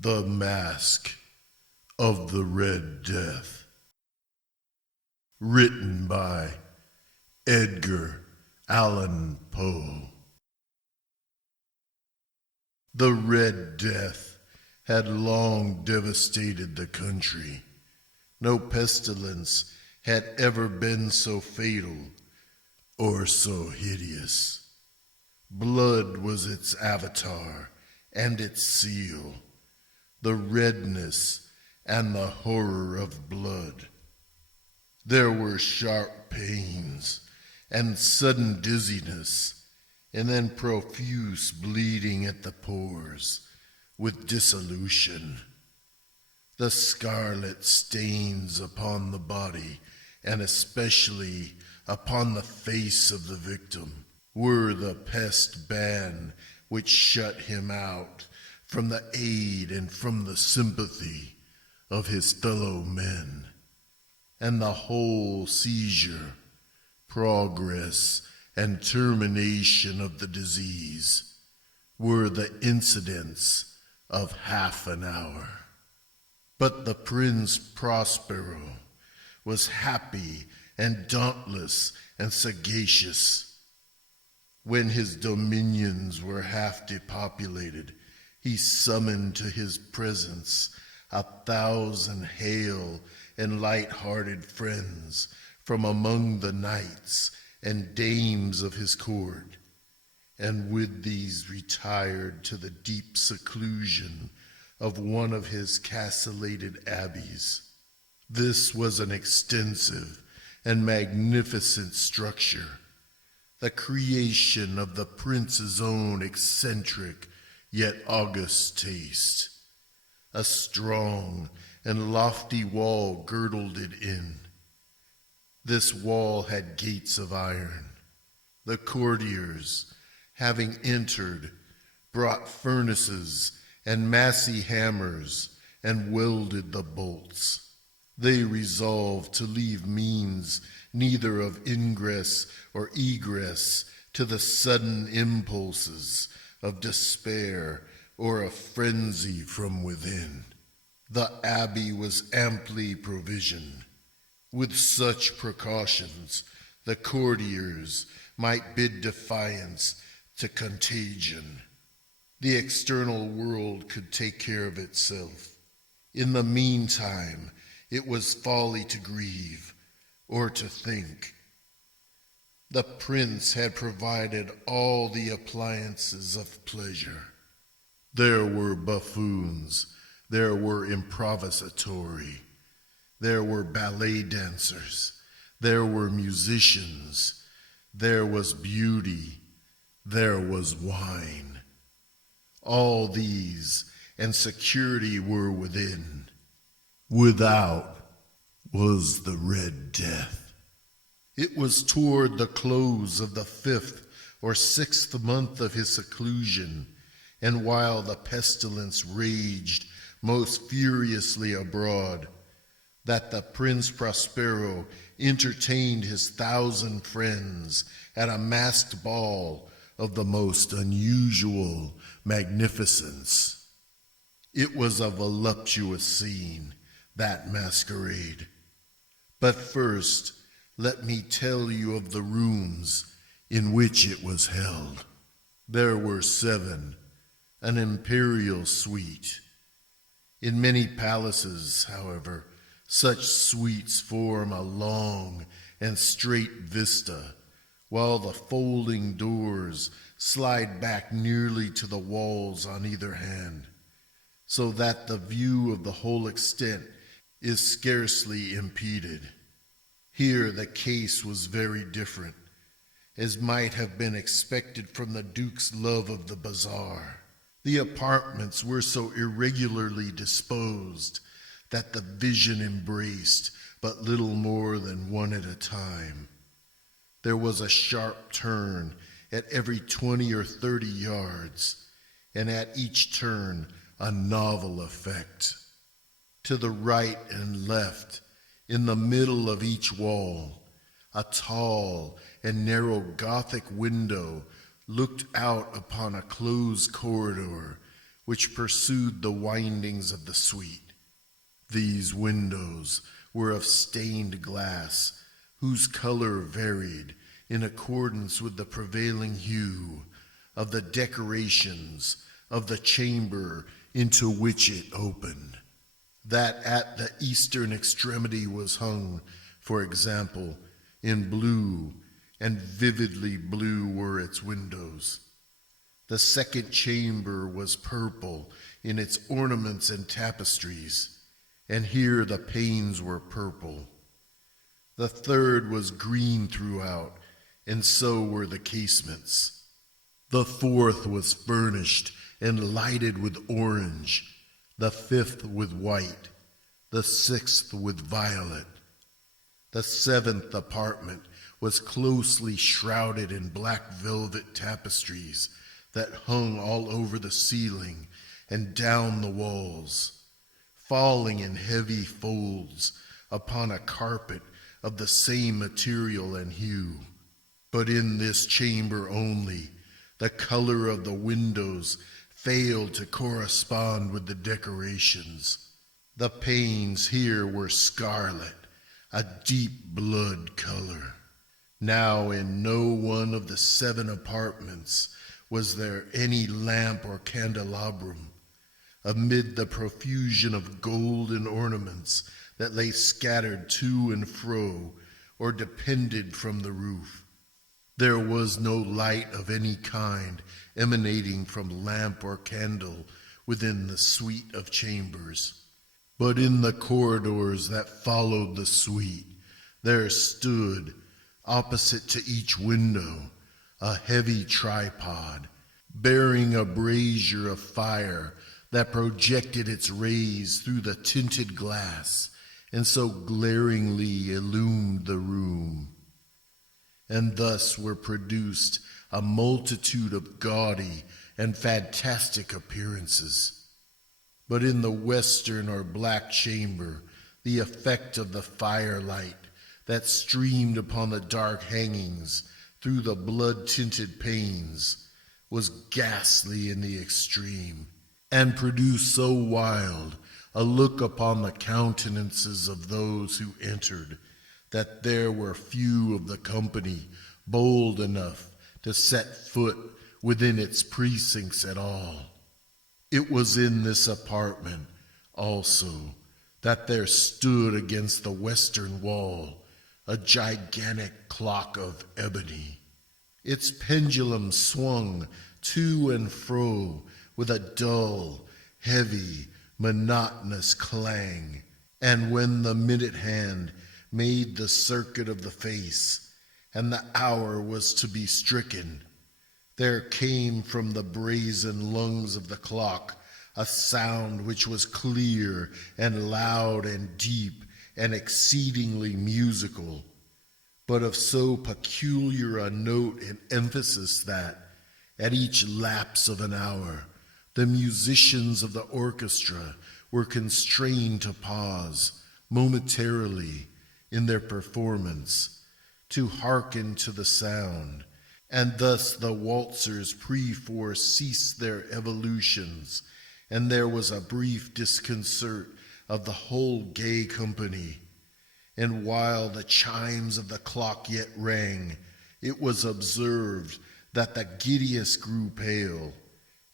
The Masque of the Red Death. Written by Edgar Allan Poe. The Red Death had long devastated the country. No pestilence had ever been so fatal or so hideous. Blood was its avatar and its seal, the redness and the horror of blood. There were sharp pains and sudden dizziness, and then profuse bleeding at the pores with dissolution. The scarlet stains upon the body, and especially upon the face of the victim, were the pest ban which shut him out from the aid and from the sympathy of his fellow men. And the whole seizure, progress, and termination of the disease were the incidents of half an hour. But the Prince Prospero was happy and dauntless and sagacious. When his dominions were half depopulated, he summoned to his presence 1,000 hale and light-hearted friends from among the knights and dames of his court, and with these retired to the deep seclusion of one of his castellated abbeys. This was an extensive and magnificent structure, the creation of the prince's own eccentric yet august taste. A strong and lofty wall girdled it in. This wall had gates of iron. The courtiers, having entered, brought furnaces and massy hammers and welded the bolts. They resolved to leave means neither of ingress or egress to the sudden impulses of despair or of frenzy from within. The abbey was amply provisioned. With such precautions, the courtiers might bid defiance to contagion. The external world could take care of itself. In the meantime, it was folly to grieve or to think. The prince had provided all the appliances of pleasure. There were buffoons, there were improvisatori, there were ballet dancers, there were musicians, there was beauty, there was wine. All these and security were within. Without was the Red Death. It was toward the close of the 5th or 6th month of his seclusion, and while the pestilence raged most furiously abroad, that the Prince Prospero entertained his 1,000 friends at a masked ball of the most unusual magnificence. It was a voluptuous scene, that masquerade. But first, let me tell you of the rooms in which it was held. There were 7, an imperial suite. In many palaces, however, such suites form a long and straight vista, while the folding doors slide back nearly to the walls on either hand, so that the view of the whole extent is scarcely impeded. Here the case was very different, as might have been expected from the Duke's love of the bazaar. The apartments were so irregularly disposed that the vision embraced but little more than one at a time. There was a sharp turn at every 20 or 30 yards, and at each turn a novel effect. To the right and left, in the middle of each wall, a tall and narrow Gothic window looked out upon a closed corridor which pursued the windings of the suite. These windows were of stained glass, whose color varied in accordance with the prevailing hue of the decorations of the chamber into which it opened. That at the eastern extremity was hung, for example, in blue, and vividly blue were its windows. The second chamber was purple in its ornaments and tapestries, and here the panes were purple. The third was green throughout, and so were the casements. The fourth was furnished and lighted with orange, the fifth with white, the sixth with violet. The seventh apartment was closely shrouded in black velvet tapestries that hung all over the ceiling and down the walls, falling in heavy folds upon a carpet of the same material and hue. But in this chamber only, the color of the windows failed to correspond with the decorations. The panes here were scarlet, a deep blood color. Now in no one of the 7 apartments was there any lamp or candelabrum. Amid the profusion of golden ornaments that lay scattered to and fro or depended from the roof, there was no light of any kind emanating from lamp or candle within the suite of chambers. But in the corridors that followed the suite, there stood, opposite to each window, a heavy tripod, bearing a brazier of fire that projected its rays through the tinted glass and so glaringly illumined the room. And thus were produced a multitude of gaudy and fantastic appearances. But in the western or black chamber, the effect of the firelight that streamed upon the dark hangings through the blood-tinted panes was ghastly in the extreme, and produced so wild a look upon the countenances of those who entered that there were few of the company bold enough to set foot within its precincts at all. It was in this apartment also that there stood against the western wall a gigantic clock of ebony. Its pendulum swung to and fro with a dull, heavy, monotonous clang, and when the minute hand made the circuit of the face, and the hour was to be stricken, there came from the brazen lungs of the clock a sound which was clear and loud and deep and exceedingly musical, but of so peculiar a note and emphasis that, at each lapse of an hour, the musicians of the orchestra were constrained to pause momentarily in their performance to hearken to the sound, and thus the waltzers perforce ceased their evolutions, and there was a brief disconcert of the whole gay company. And while the chimes of the clock yet rang, it was observed that the giddiest grew pale,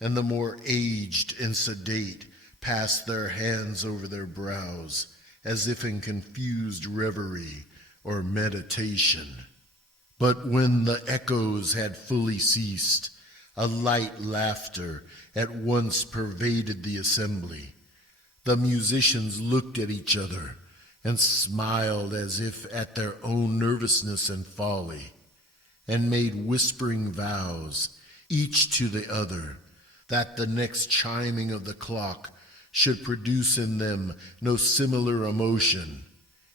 and the more aged and sedate passed their hands over their brows, as if in confused reverie or meditation. But when the echoes had fully ceased, a light laughter at once pervaded the assembly. The musicians looked at each other and smiled as if at their own nervousness and folly, and made whispering vows, each to the other, that the next chiming of the clock should produce in them no similar emotion.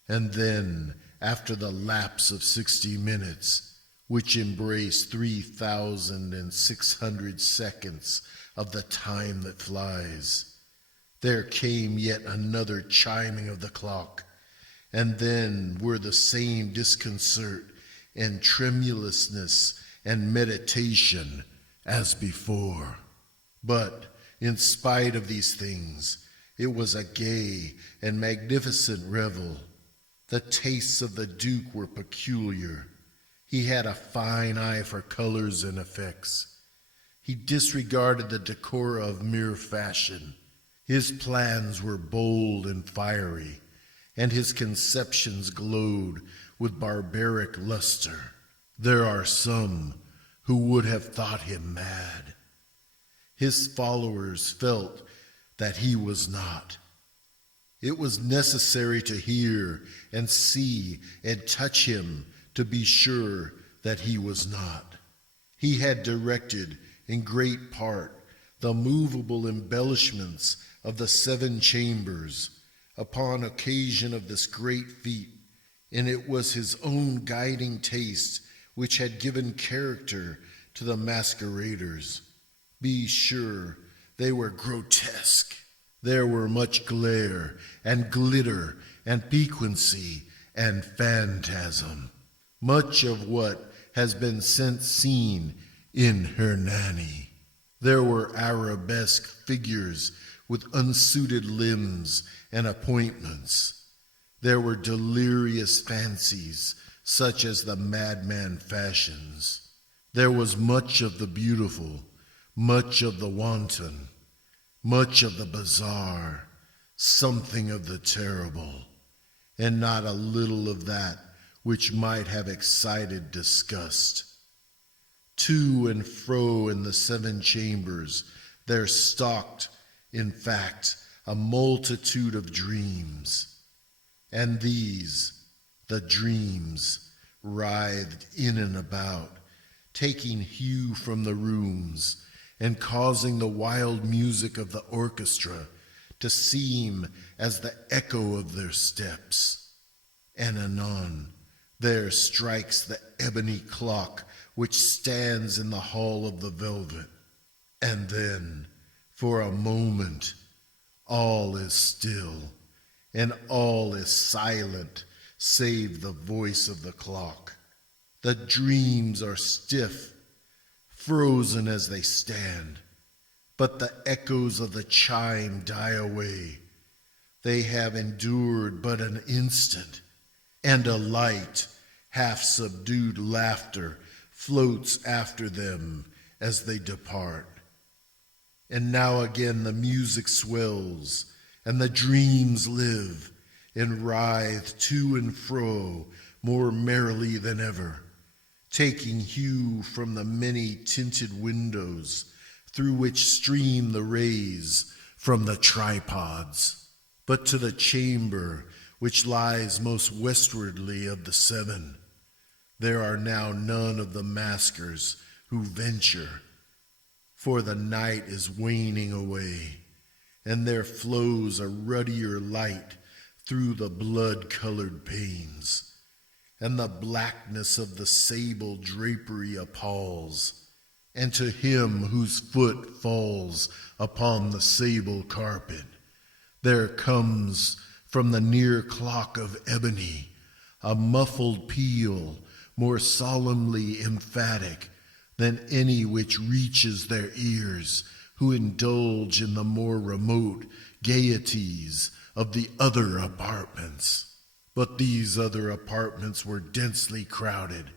And then, after the lapse of 60 minutes, which embraced 3,600 seconds of the time that flies, there came yet another chiming of the clock, and then were the same disconcert and tremulousness and meditation as before. But in spite of these things, it was a gay and magnificent revel. The tastes of the Duke were peculiar. He had a fine eye for colors and effects. He disregarded the decor of mere fashion. His plans were bold and fiery, and his conceptions glowed with barbaric luster. There are some who would have thought him mad. His followers felt that he was not. It was necessary to hear and see and touch him to be sure that he was not. He had directed, in great part, the movable embellishments of the 7 chambers upon occasion of this great feat, and it was his own guiding taste which had given character to the masqueraders. Be sure they were grotesque. There were much glare and glitter and piquancy and phantasm, much of what has been since seen in Hernani. There were arabesque figures with unsuited limbs and appointments. There were delirious fancies such as the madman fashions. There was much of the beautiful, much of the wanton, much of the bizarre, something of the terrible, and not a little of that which might have excited disgust. To and fro in the 7 chambers there stalked, in fact, a multitude of dreams, and these, the dreams, writhed in and about, taking hue from the rooms and causing the wild music of the orchestra to seem as the echo of their steps. And anon there strikes the ebony clock which stands in the hall of the velvet, and then, for a moment, all is still, and all is silent save the voice of the clock. The dreams are stiff, frozen as they stand, but the echoes of the chime die away. They have endured but an instant, and a light, half-subdued laughter floats after them as they depart. And now again the music swells, and the dreams live, and writhe to and fro more merrily than ever, taking hue from the many tinted windows through which stream the rays from the tripods. But to the chamber which lies most westwardly of the 7, there are now none of the maskers who venture, for the night is waning away, and there flows a ruddier light through the blood-colored panes, and the blackness of the sable drapery appalls, and to him whose foot falls upon the sable carpet, there comes from the near clock of ebony a muffled peal more solemnly emphatic than any which reaches their ears who indulge in the more remote gaieties of the other apartments. But these other apartments were densely crowded,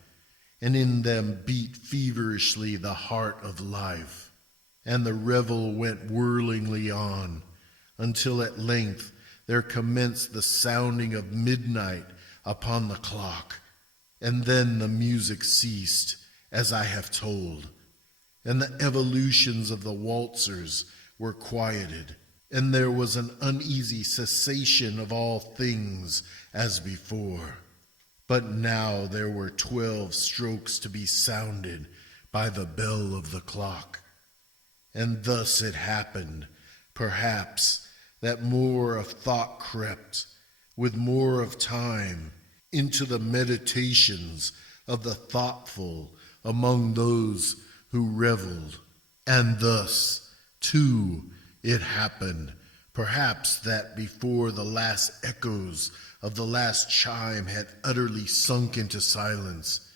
and in them beat feverishly the heart of life, and the revel went whirlingly on, until at length there commenced the sounding of midnight upon the clock, and then the music ceased, as I have told, and the evolutions of the waltzers were quieted, and there was an uneasy cessation of all things as before. But now there were 12 strokes to be sounded by the bell of the clock, and thus it happened, perhaps, that more of thought crept, with more of time, into the meditations of the thoughtful among those who reveled. And thus, too, it happened, perhaps, that before the last echoes of the last chime had utterly sunk into silence,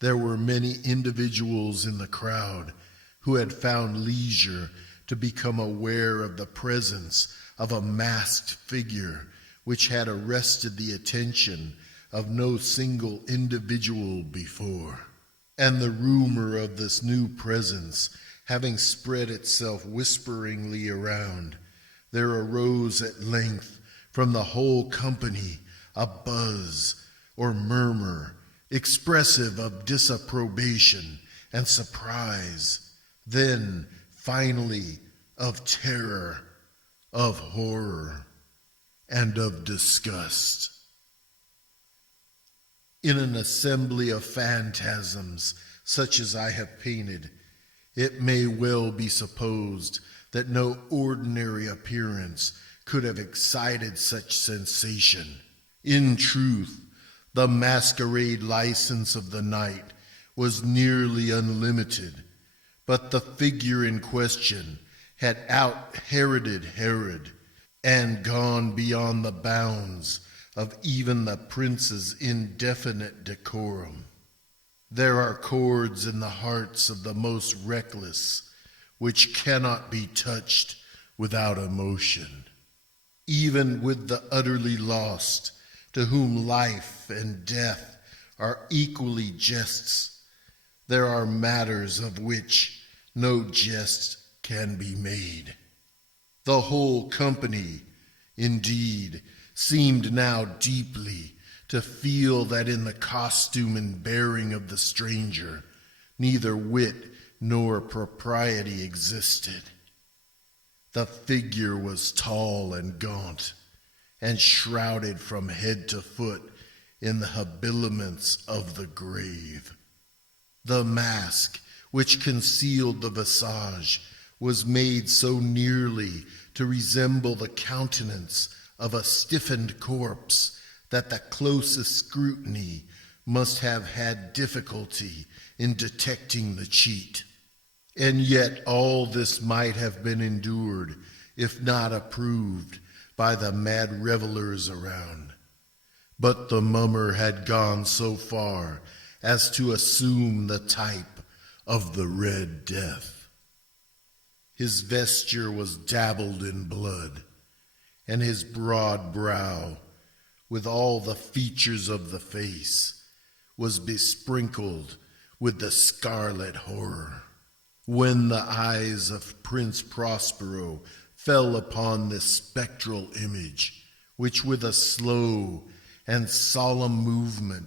there were many individuals in the crowd who had found leisure to become aware of the presence of a masked figure which had arrested the attention of no single individual before. And the rumor of this new presence having spread itself whisperingly around, there arose at length from the whole company a buzz or murmur expressive of disapprobation and surprise, then finally of terror, of horror, and of disgust. In an assembly of phantasms such as I have painted, it may well be supposed that no ordinary appearance could have excited such sensation. In truth, the masquerade license of the night was nearly unlimited, but the figure in question had out-Heroded Herod and gone beyond the bounds of even the prince's indefinite decorum. There are chords in the hearts of the most reckless which cannot be touched without emotion. Even with the utterly lost, to whom life and death are equally jests, there are matters of which no jest can be made. The whole company, indeed, seemed now deeply to feel that in the costume and bearing of the stranger, neither wit nor propriety existed. The figure was tall and gaunt, and shrouded from head to foot in the habiliments of the grave. The mask which concealed the visage was made so nearly to resemble the countenance of a stiffened corpse that the closest scrutiny must have had difficulty in detecting the cheat. And yet all this might have been endured, if not approved, by the mad revelers around. But the mummer had gone so far as to assume the type of the Red Death. His vesture was dabbled in blood, and his broad brow, with all the features of the face, was besprinkled with the scarlet horror. When the eyes of Prince Prospero fell upon this spectral image, which with a slow and solemn movement,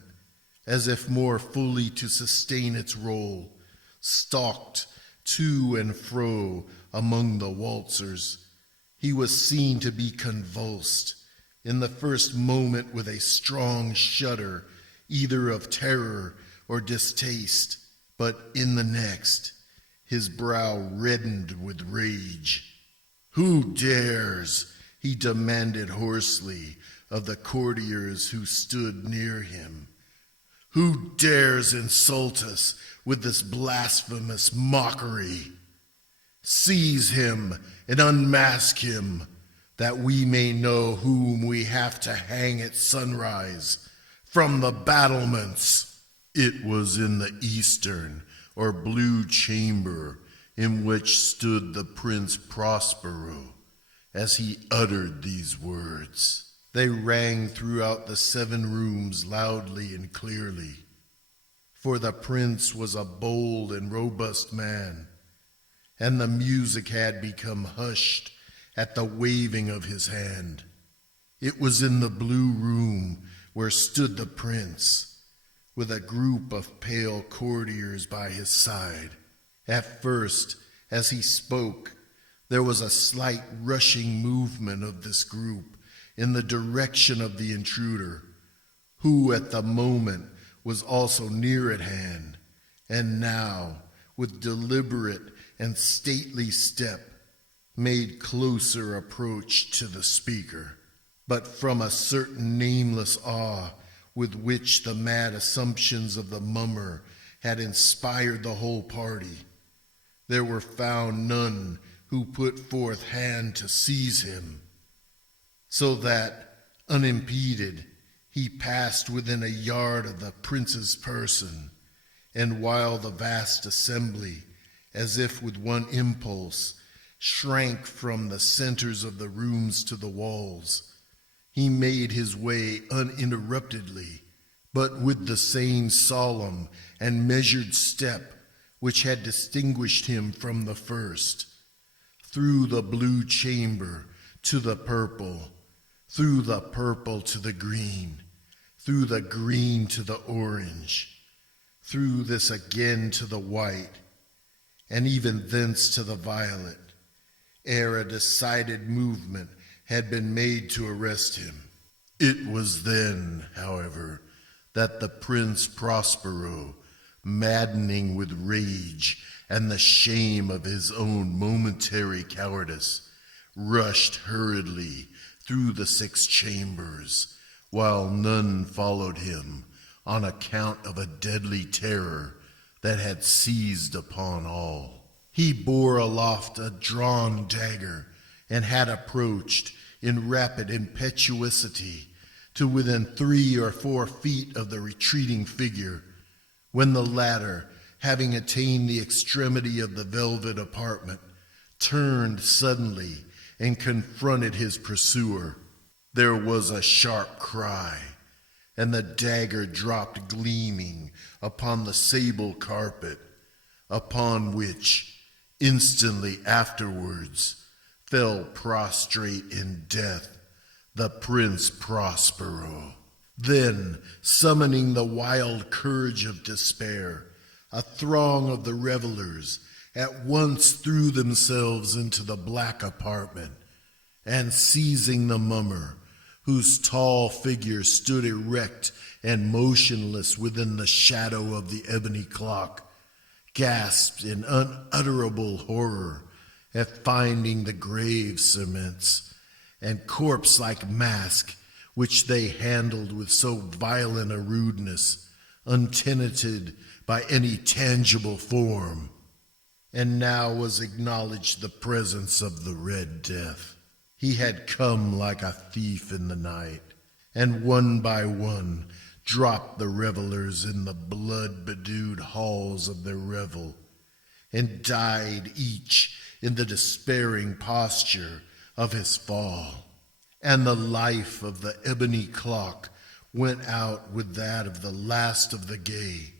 as if more fully to sustain its role, stalked to and fro among the waltzers, he was seen to be convulsed, in the first moment with a strong shudder, either of terror or distaste, but in the next, his brow reddened with rage. "Who dares?" he demanded hoarsely of the courtiers who stood near him. "Who dares insult us with this blasphemous mockery? Seize him and unmask him, that we may know whom we have to hang at sunrise from the battlements." It was in the eastern or blue chamber in which stood the Prince Prospero as he uttered these words. They rang throughout the 7 rooms loudly and clearly, for the prince was a bold and robust man, and the music had become hushed at the waving of his hand. It was in the blue room where stood the prince, with a group of pale courtiers by his side. At first, as he spoke, there was a slight rushing movement of this group in the direction of the intruder, who at the moment was also near at hand, and now, with deliberate and stately step, made closer approach to the speaker. But from a certain nameless awe with which the mad assumptions of the mummer had inspired the whole party, there were found none who put forth hand to seize him, so that, unimpeded, he passed within a yard of the prince's person, and while the vast assembly, as if with one impulse, shrank from the centers of the rooms to the walls. He made his way uninterruptedly, but with the same solemn and measured step which had distinguished him from the first, through the blue chamber to the purple, through the purple to the green, through the green to the orange, through this again to the white, and even thence to the violet, ere a decided movement had been made to arrest him. It was then, however, that the Prince Prospero, maddening with rage and the shame of his own momentary cowardice, rushed hurriedly through the 6 chambers, while none followed him on account of a deadly terror that had seized upon all. He bore aloft a drawn dagger and had approached in rapid impetuosity to within 3 or 4 feet of the retreating figure, when the latter, having attained the extremity of the velvet apartment, turned suddenly and confronted his pursuer. There was a sharp cry, and the dagger dropped gleaming upon the sable carpet, upon which, instantly afterwards, fell prostrate in death the Prince Prospero. Then, summoning the wild courage of despair, a throng of the revelers at once threw themselves into the black apartment, and seizing the mummer, whose tall figure stood erect and motionless within the shadow of the ebony clock, gasped in unutterable horror at finding the grave cements and corpse-like mask which they handled with so violent a rudeness, untenanted by any tangible form. And now was acknowledged the presence of the Red Death. He had come like a thief in the night, and one by one dropped the revelers in the blood-bedewed halls of their revel, and died each in the despairing posture of his fall. And the life of the ebony clock went out with that of the last of the gay,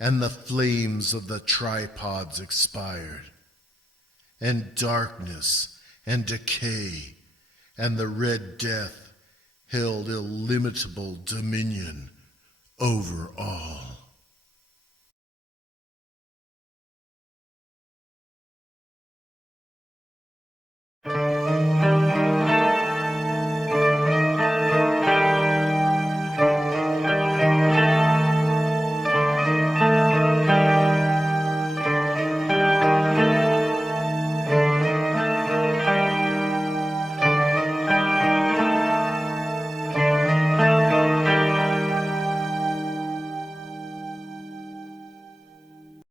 and the flames of the tripods expired, and darkness and decay and the Red Death held illimitable dominion over all.